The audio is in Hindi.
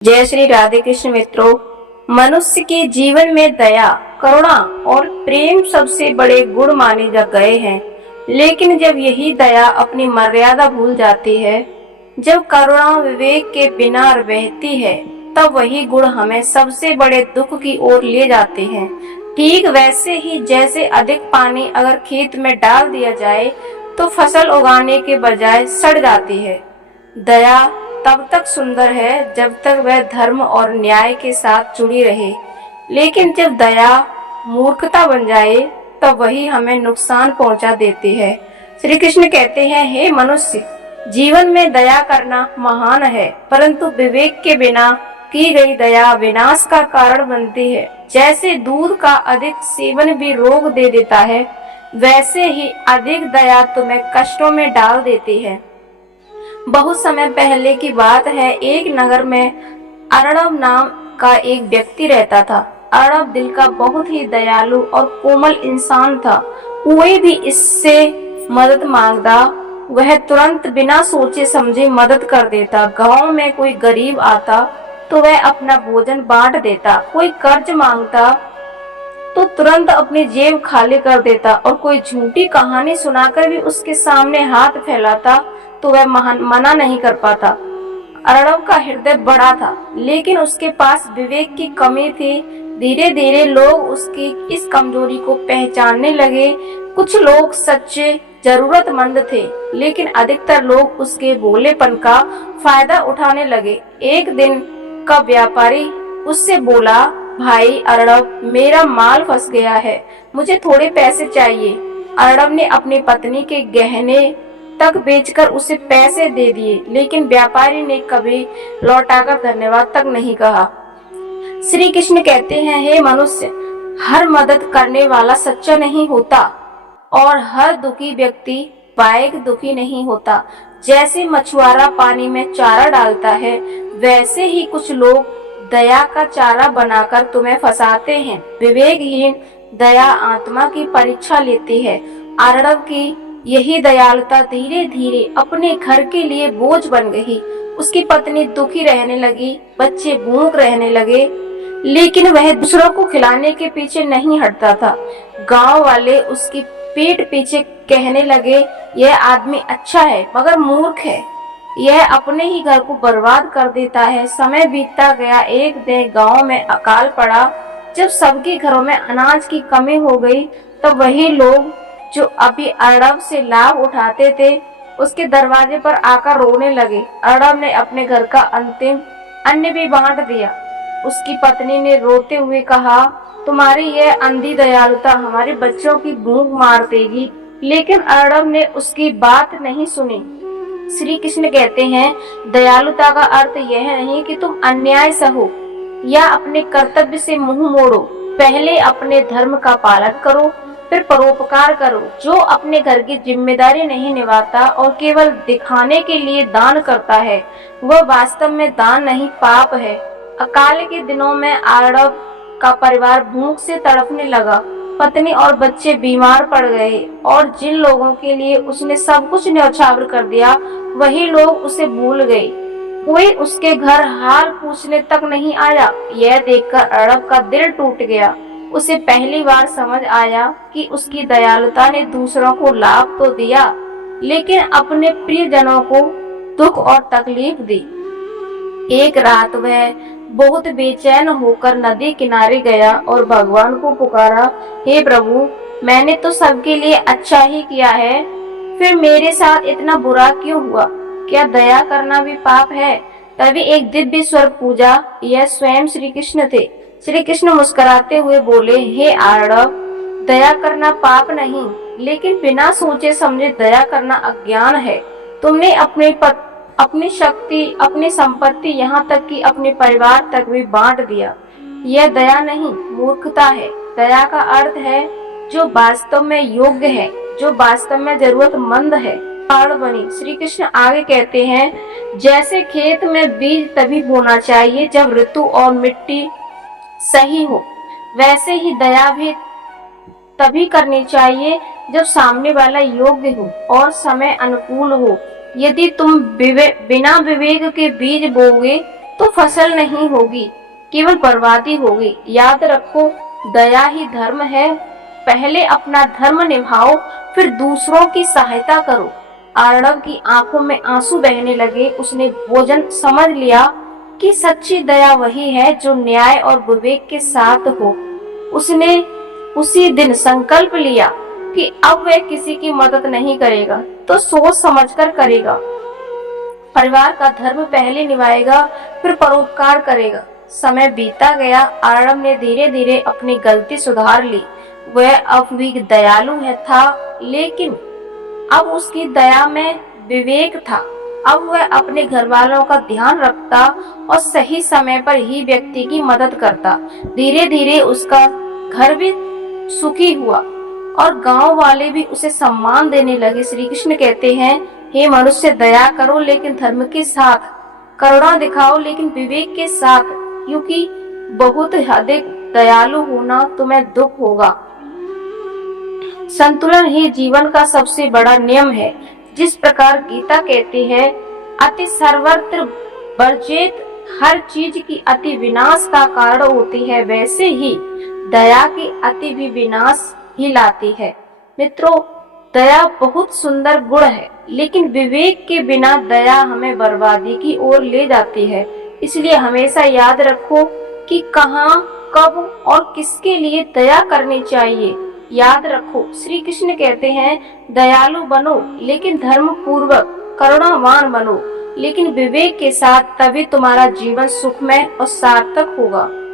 जय श्री राधे कृष्ण मित्रों। मनुष्य के जीवन में दया, करुणा और प्रेम सबसे बड़े गुण माने जा गए हैं। लेकिन जब यही दया अपनी मर्यादा भूल जाती है, जब करुणा विवेक के बिना बहती है, तब वही गुण हमें सबसे बड़े दुख की ओर ले जाते हैं। ठीक वैसे ही जैसे अधिक पानी अगर खेत में डाल दिया जाए तो फसल उगाने के बजाय सड़ जाती है। दया तब तक सुंदर है जब तक वह धर्म और न्याय के साथ जुड़ी रहे, लेकिन जब दया मूर्खता बन जाए तब वही हमें नुकसान पहुंचा देती है। श्री कृष्ण कहते हैं, हे मनुष्य, जीवन में दया करना महान है, परंतु विवेक के बिना की गई दया विनाश का कारण बनती है। जैसे दूध का अधिक सेवन भी रोग दे देता है, वैसे ही अधिक दया तुम्हें कष्टों में डाल देती है। बहुत समय पहले की बात है, एक नगर में अर्णव नाम का एक व्यक्ति रहता था। अर्णव दिल का बहुत ही दयालु और कोमल इंसान था। कोई भी इससे मदद मांगता, वह तुरंत बिना सोचे समझे मदद कर देता। गांव में कोई गरीब आता तो वह अपना भोजन बांट देता। कोई कर्ज मांगता तो तुरंत अपनी जेब खाली कर देता, और कोई झूठी कहानी सुनाकर भी उसके सामने हाथ फैलाता तो वह मना नहीं कर पाता। अर्णव का हृदय बड़ा था, लेकिन उसके पास विवेक की कमी थी। धीरे धीरे लोग उसकी इस कमजोरी को पहचानने लगे। कुछ लोग सच्चे जरूरतमंद थे, लेकिन अधिकतर लोग उसके भोलेपन का फायदा उठाने लगे। एक दिन का व्यापारी उससे बोला, भाई अर्णव, मेरा माल फंस गया है, मुझे थोड़े पैसे चाहिए। अर्णव ने अपनी पत्नी के गहने तक बेचकर उसे पैसे दे दिए, लेकिन व्यापारी ने कभी लौटाकर धन्यवाद तक नहीं कहा। श्री कृष्ण कहते हैं, हे मनुष्य, हर मदद करने वाला सच्चा नहीं होता और हर दुखी व्यक्ति बाइक दुखी नहीं होता। जैसे मछुआरा पानी में चारा डालता है, वैसे ही कुछ लोग दया का चारा बनाकर तुम्हें फंसाते हैं। विवेकहीन दया आत्मा की परीक्षा लेती है। अर्णव की यही दयालुता धीरे धीरे अपने घर के लिए बोझ बन गई। उसकी पत्नी दुखी रहने लगी, बच्चे भूख रहने लगे, लेकिन वह दूसरों को खिलाने के पीछे नहीं हटता था। गांव वाले उसकी पीठ पीछे कहने लगे, यह आदमी अच्छा है मगर मूर्ख है, यह अपने ही घर को बर्बाद कर देता है। समय बीतता गया। एक दिन गांव में अकाल पड़ा। जब सबके घरों में अनाज की कमी हो गई, तब वही लोग जो अभी अर्णव से लाभ उठाते थे, उसके दरवाजे पर आकर रोने लगे। अर्णव ने अपने घर का अंतिम अन्न भी बांट दिया। उसकी पत्नी ने रोते हुए कहा, तुम्हारी यह अंधी दयालुता हमारे बच्चों की भूख मार देगी। लेकिन अर्णव ने उसकी बात नहीं सुनी। श्री कृष्ण कहते हैं, दयालुता का अर्थ यह नहीं कि तुम अन्याय सहो या अपने कर्तव्य से मुंह मोड़ो। पहले अपने धर्म का पालन करो, फिर परोपकार करो। जो अपने घर की जिम्मेदारी नहीं निभाता और केवल दिखाने के लिए दान करता है, वह वास्तव में दान नहीं, पाप है। अकाल के दिनों में अर्णव का परिवार भूख से तड़पने लगा। पत्नी और बच्चे बीमार पड़ गए, और जिन लोगों के लिए उसने सब कुछ न्यौछावर कर दिया, वही लोग उसे भूल गए। कोई उसके घर हाल पूछने तक नहीं आया। यह देखकर अर्णव का दिल टूट गया। उसे पहली बार समझ आया कि उसकी दयालुता ने दूसरों को लाभ तो दिया, लेकिन अपने प्रियजनों को दुख और तकलीफ दी। एक रात वह बहुत बेचैन होकर नदी किनारे गया और भगवान को पुकारा, हे प्रभु, मैंने तो सबके लिए अच्छा ही किया है, फिर मेरे साथ इतना बुरा क्यों हुआ? क्या दया करना भी पाप है? तभी एक दिव्य स्वर पूजा, यह स्वयं श्री कृष्ण थे। श्री कृष्ण मुस्कुराते हुए बोले, हे अर्णव, दया करना पाप नहीं, लेकिन बिना सोचे समझे दया करना अज्ञान है। तुमने अपनी शक्ति, अपनी संपत्ति, यहाँ तक कि अपने परिवार तक भी बांट दिया। यह दया नहीं, मूर्खता है। दया का अर्थ है जो वास्तव में योग्य है, जो वास्तव में जरूरतमंद है। बनी। श्री कृष्ण आगे कहते हैं, जैसे खेत में बीज तभी बोना चाहिए जब ऋतु और मिट्टी सही हो, वैसे ही दया भी तभी करनी चाहिए जब सामने वाला योग्य हो और समय अनुकूल हो। यदि तुम बिना विवेक के बीज बोओगे तो फसल नहीं होगी, केवल बर्बादी होगी। याद रखो, दया ही धर्म है। पहले अपना धर्म निभाओ, फिर दूसरों की सहायता करो। अर्णव की आंखों में आंसू बहने लगे। उसने भोजन समझ लिया कि सच्ची दया वही है जो न्याय और विवेक के साथ हो। उसने उसी दिन संकल्प लिया कि अब वह किसी की मदद नहीं करेगा तो सोच समझकर करेगा। परिवार का धर्म पहले निभाएगा, फिर परोपकार करेगा। समय बीता गया। अर्णव ने धीरे धीरे अपनी गलती सुधार ली। वह अब भी दयालु था, लेकिन अब उसकी दया में विवेक था। अब वह अपने घर वालों का ध्यान रखता और सही समय पर ही व्यक्ति की मदद करता। धीरे धीरे उसका घर भी सुखी हुआ और गांव वाले भी उसे सम्मान देने लगे। श्री कृष्ण कहते हैं, हे मनुष्य, दया करो लेकिन धर्म के साथ, करुणा दिखाओ लेकिन विवेक के साथ, क्योंकि बहुत अधिक दयालु होना तुम्हें दुख होगा। संतुलन ही जीवन का सबसे बड़ा नियम है। जिस प्रकार गीता कहती है, अति सर्वत्र वर्जित, हर चीज की अति विनाश का कारण होती है, वैसे ही दया की अति भी विनाश ही लाती है। मित्रों, दया बहुत सुंदर गुण है, लेकिन विवेक के बिना दया हमें बर्बादी की ओर ले जाती है। इसलिए हमेशा याद रखो कि कहाँ, कब और किसके लिए दया करनी चाहिए। याद रखो, श्री कृष्ण कहते हैं, दयालु बनो लेकिन धर्म पूर्वक, करुणावान बनो लेकिन विवेक के साथ, तभी तुम्हारा जीवन सुखमय और सार्थक होगा।